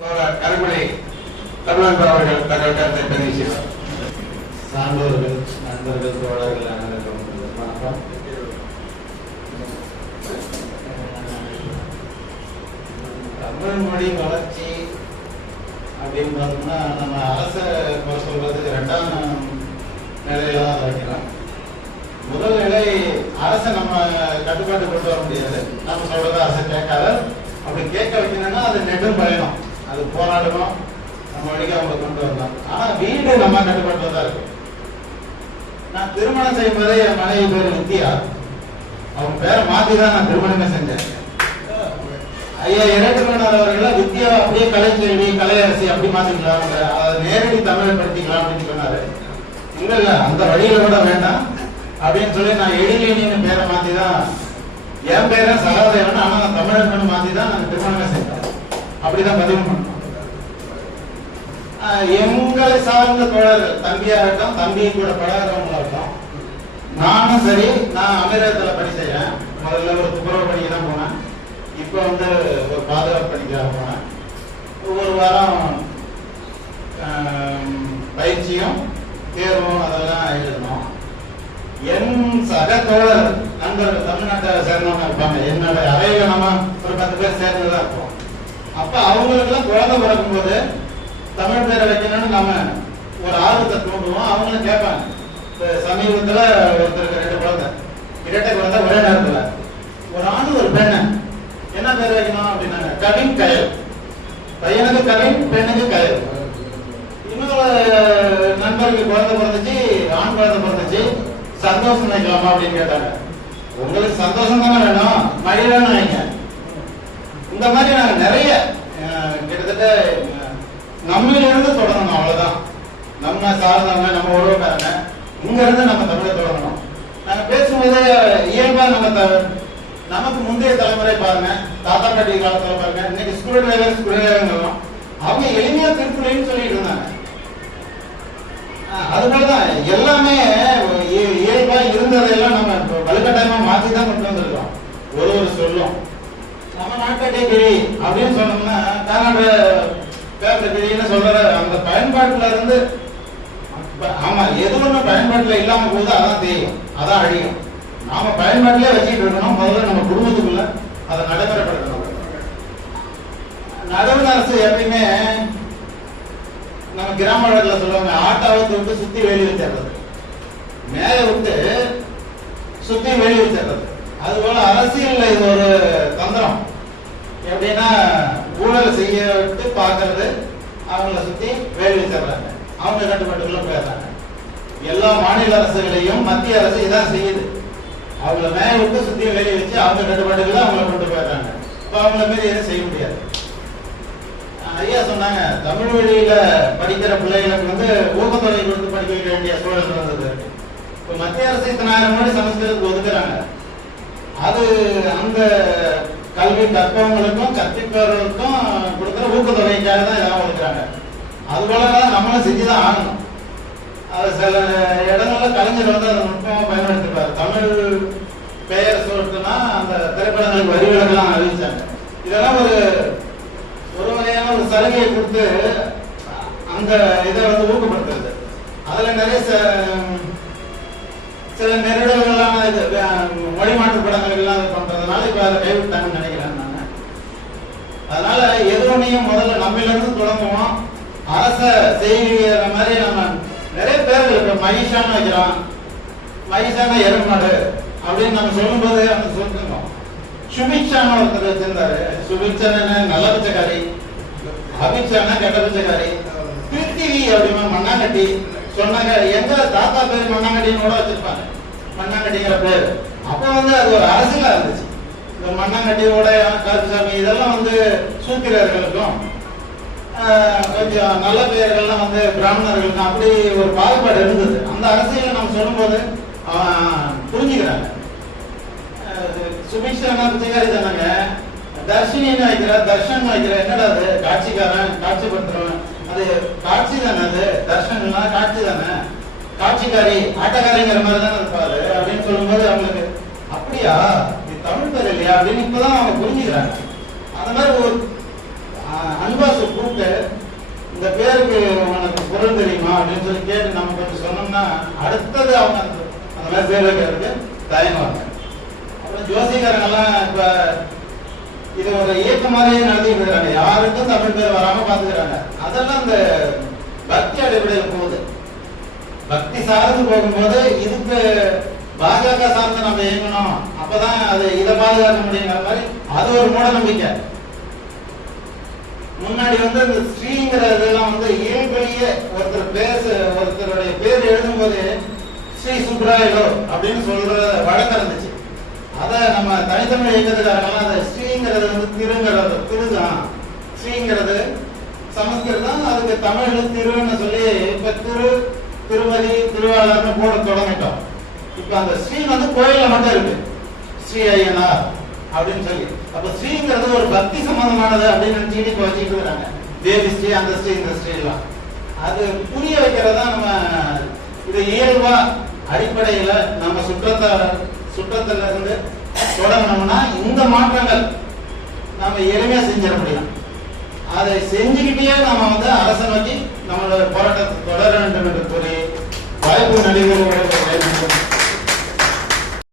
கருமணி தமிழ்நாடு அவர்கள் தங்கள் கருத்தை பதிவு செய்வார். சான்றோர்கள், நண்பர்கள், தோழர்கள் அனைவருக்கும் வணக்கம். தமிழ் மொழி வளர்ச்சி அப்படின்னு பார்த்தோம்னா நம்ம அரசை குறை சொல்றதுக்கு ரெண்டாம் நிலையில தான் வைக்கிறோம். முதல் நிலை அரசை நம்ம கட்டுப்பாட்டு கொண்டு வர முடியாது. நம்ம சொல்றதை அரசை கேட்காத, அப்படி கேட்க வைக்கணும்னா அது நெடும் பயணம், அது போராடணும், நம்ம வழிக்கு அவங்களை கொண்டு வரலாம். ஆனா வீடு நம்ம கட்டுப்பாட்டில் தான் இருக்கும். நான் திருமணம் செய்யும் போதே என் மனைவி பேர் வித்யா, அவங்க பேரை மாத்தி தான் நான் திருமணமே செஞ்சேன். ஐயா இரட்டுமணர் அவர்களை வித்யா அப்படியே கலைச்செல்வி, கலையரசி அப்படி மாத்திக்கலாம், அதை நேரடி தமிழப்படுத்திக்கலாம் அப்படின்னு சொன்னாரு. இல்ல அந்த வழியில கூட வேண்டாம் அப்படின்னு சொல்லி நான் எழிலினின்னு பேரை மாத்தி தான், என் பேரை சகாதேவன், ஆனா நான் தமிழன் மாத்தி தான் நான் திருமணமே செஞ்சேன். அப்படிதான் பதிவு பண்ணோம். எங்களை சார்ந்த தோழர்கள், தம்பியாகட்டும், தம்பி கூட பழகிறவங்களாகட்டும், நானும் சரி, நான் அமீரகத்துல பணி செய்யறேன். முதல்ல ஒரு துப்புரவு பணிக்கு தான் போனேன். இப்போ ஒரு பாதுகாப்பு பணிக்காக போனேன். ஒவ்வொரு வாரம் பயிற்சியும் தேர்வும் அதெல்லாம் எழுதணும். என் சக தோழர் நண்பர்கள் தமிழ்நாட்டை சேர்ந்தவங்க இருப்பாங்க. என்னோட அறையில நம்ம ஒரு 10 பேர் சேர்ந்துதான் இருப்போம். அப்ப அவங்களுக்கெல்லாம் குழந்தை பிறக்கும் போது தமிழ் பேரை வைக்கணும்னு நம்ம ஒரு ஆர்வத்தை தூண்டுவோம். அவங்களும் கேட்பாங்க. சமீபத்துல ஒருத்தருக்கு 2 குழந்தை, இரட்டை குழந்தை ஒரே நேரத்துல, ஒரு ஆணு ஒரு பெண்ணு, என்ன பேர் வைக்கணும் அப்படின்னாங்க. கவின் கயல், பையனுக்கு கவின், பெண்ணுக்கு கயல். இன்னொரு நண்பருக்கு குழந்தை பிறந்துச்சு, ஆண் குழந்தை பிறந்துச்சு, சந்தோஷம் வைக்கலாமா அப்படின்னு கேட்டாங்க. உங்களுக்கு சந்தோஷம் தானே வேணும், மகிழன்னு வைங்க. இந்த மாதிரி நாங்க நிறைய கிட்டத்தட்ட நம்மளிலிருந்து தொடங்கணும். அவ்வளவுதான். நம்ம சார்ந்தவங்க, நம்ம உறவுக்காரங்க, இங்க இருந்து நம்ம தமிழை தொடங்கணும். நாங்க பேசும்போது இயல்பா நமக்கு முந்தைய தலைமுறை பாருங்க, தாத்தா பாட்டி காலத்துல பாருங்க, இன்னைக்கு ஸ்கூல் டிரைவர் அவங்க எளிமையா திருக்குறள்னு சொல்லிட்டு இருந்தாங்க. அதுபோலதான் எல்லாமே இயல்பா இருந்ததெல்லாம் நம்ம வலுக்கட்டாயமா மாத்தி தான் கொண்டு வந்திருக்கோம். ஒரு சொல்லும் நம்ம நாட்டை கிளி அப்படின்னு சொன்னோம்னா பேப்பர் கிளின்னு சொல்ற அந்த பயன்பாட்டுல இருந்து, ஆமா எது ஒண்ணு பயன்பாட்டுல இல்லாம போது அதான் தெரியும், அதான் அழியும். நாம பயன்பாட்டிலே வச்சுட்டு இருக்கணும். முதல்ல நம்ம குடும்பத்துக்குள்ள அதை நடைமுறைப்படுத்தணும். நடுவண் அரசு எப்பயுமே நம்ம கிராம வழக்கில் சொல்லுவாங்க, ஆட்டாவை விட்டு சுத்தி வேலி வச்சிடுறது, மேல விட்டு சுத்தி வேலி வச்சிடுறது. அதுபோல அரசியல்ல இது ஒரு தந்திரம். எப்படின்னா ஊழல் செய்ய விட்டு பாக்குறது, அவங்கள சுத்தி வேலி வச்சிடுறாங்க, அவங்க கட்டுப்பாட்டுக்குள்ள போயிடுறாங்க. எல்லா மாநில அரசுகளையும் மத்திய அரசு இதான் செய்யுது. அவங்கள மேல விட்டு சுத்தி வேலி வச்சு அவங்க கட்டுப்பாட்டுக்குள்ள அவங்கள கொண்டு போயிடுறாங்க. இப்ப அவங்கள மீது எதுவும் செய்ய முடியாது. ஐயா சொன்னாங்க, தமிழ் வழியில படிக்கிற பிள்ளைகளுக்கு ஊக்கத்தொகை கொடுத்து படிக்க வைக்க வேண்டிய சூழல் இருந்தது. இப்ப மத்திய அரசு இத்தனை ஆயிரம் கோடி சமஸ்கிருதத்துக்கு ஒதுக்குறாங்க. அது அந்த கல்வி கற்பவங்களுக்கும் கற்பிப்பவர்களுக்கும் கொடுக்குற ஊக்கத்தொகைக்காக தான் இதெல்லாம் ஒதுக்குறாங்க. அது போலதான் நம்மளும் செஞ்சுதான் ஆகணும். அது சில இடங்கள்ல கலைஞர் அதை நுட்பமா பயன்படுத்திருப்பாரு. தமிழ் பெயர் சொல்லிட்டுனா அந்த திரைப்படங்களுக்கு வரிகளுக்கெல்லாம் அறிவிச்சாங்க. இதெல்லாம் ஒரு வகையான ஒரு சலுகையை கொடுத்து அந்த இதை ஊக்கப்படுத்துறது. அதுல நிறைய சில நெருடல்கள்லாம் இது மொழி மாற்று படங்கள் எல்லாம் இது பண்றதுனால இப்ப அதை கைவிட்டாங்கன்னு நினைக்கிறேன் நான். அதனால எதுவனையும் முதல்ல நம்மள இருந்து தொடங்குவோம். அரச செய்கிற மாதிரி நம்ம நிறைய பேர்கள் இப்ப மகிஷான்னு வைக்கிறோம், மகிஷான எருமாடு அப்படின்னு நம்ம சொல்லும் போது அவங்க சொல்லிருந்தோம். சுபிக்ஷான ஒருத்தர் வச்சிருந்தாரு. சுபிக்ஷான நல்ல பிச்சைக்காரி, அபிக்ஷான கெட்ட பிச்சைக்காரி, பிருத்திவி அப்படிமா மண்ணாங்கட்டி சொன்னாங்க. எங்க தாத்தா பேர் மண்ணாங்கட்டின்னு கூட வச்சிருப்பாங்க, மண்ணாங்கட்டிங்கிற பேர். அப்ப அது ஒரு அரசியலா இருந்துச்சு. இந்த மண்ணாங்கட்டியோட கருப்புசாமி இதெல்லாம் சூத்திரர்களுக்கும் கொஞ்சம் நல்ல பெயர்கள்லாம் பிராமணர்களுக்கும் அப்படி ஒரு பாகுபாடு இருந்தது. அந்த அரசியலை நம்ம சொல்லும் போது புரிஞ்சுக்கிறாங்க. சுபிக்ஷான பிச்சைக்காரி தானாங்க, தர்ஷினின்னு வைக்கிற, தர்ஷன் வைக்கிற, என்னடா அது காட்சிக்காரன், காட்சிப்படுத்துறவன், அது காட்சி தானே, அது தர்ஷன்னா காட்சி தானே, காட்சிக்காரி ஆட்டக்காரிங்கிற மாதிரி தானே இருப்பாரு அப்படின்னு சொல்லும்போது அவங்களுக்கு அப்படியா இது தமிழ் பேர் இல்லையா அப்படின்னு இப்பதான் அவங்க புரிஞ்சுக்கிறாங்க. அந்த மாதிரி ஒரு அன்பாசு கூப்பிட்டு இந்த பேருக்கு உனக்கு பொருள் தெரியுமா அப்படின்னு சொல்லி கேட்டு நம்ம கொஞ்சம் சொன்னோம்னா அடுத்தது அவங்க அந்த மாதிரி பேர் வைக்கிறதுக்கு தயங்குவாங்க. அப்புறம் ஜோசிகாரங்கெல்லாம் இப்ப இது ஒரு இயக்கமாகவே நடத்திட்டு இருக்கிறாங்க. யாருக்கும் தமிழ் பேர் வராம பாத்துக்கிறாங்க. அதெல்லாம் இந்த பக்தி அடிப்படையில் போகுது. பக்தி சார்ந்து போகும்போது இதுக்கு பாஜக சார்ந்து நம்ம இயங்கணும், அப்பதான் அது இதை பாதுகாக்க முடியுங்கிற மாதிரி அது ஒரு மூட நம்பிக்கை. முன்னாடி வந்து இந்த ஸ்ரீங்கிற இதெல்லாம் வந்து இயல்படியே ஒருத்தருடைய பேர் எழுதும் போது ஸ்ரீ சுப்ராயலோ அப்படின்னு சொல்ற வழக்கம் இருந்துச்சு. அதை நம்ம தனித்தமிழ் இயக்கத்துக்காரங்களாம் அதை ஸ்ரீங்கிறது வந்து திருதான், ஸ்ரீங்கிறது சமஸ்கிருதம், அதுக்கு தமிழ் திருன்னு சொல்லி இப்ப திருமதி திருவாளர்னு போட தொடங்கிட்டோம். இப்ப அந்த ஸ்ரீ வந்து கோயில்ல மட்டும் இருக்கு, ஸ்ரீ ஐயனார் அப்படின்னு சொல்லி. அப்ப ஸ்ரீங்கிறது ஒரு பக்தி சம்பந்தமானது அப்படின்னு நினைச்சுட்டு இப்ப வச்சுட்டு இருக்கிறாங்க. தேவி ஸ்ரீ, அந்த ஸ்ரீ, இந்த ஸ்ரீ எல்லாம் அது புரிய வைக்கிறதா நம்ம இது இயல்பா அடிப்படையில நம்ம சுற்றத்துல இருந்து தொடங்கணும்னா இந்த மாற்றங்கள் நம்ம எளிமையா செஞ்சிட முடியும். அதை செஞ்சுக்கிட்டே நம்ம வந்து அரசை நோக்கி நம்மளோட போராட்டத்தை தொடர வேண்டும் என்று கூறி வாய்ப்பு நடிகர்கள்